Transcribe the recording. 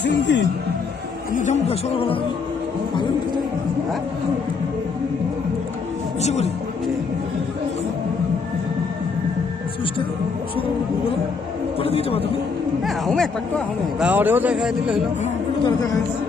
কি আমি যাম সকালবেলা ভালো হ্যাঁ বেশি কৰি সুইচটা সকালবেলা কৰে দিতে পাৰো তুমি আহোঁ একপাকটো আহোঁ গাঁৱৰেও জেগাই দিলে হলো কোনো তাৰা দেখা যাচ্ছে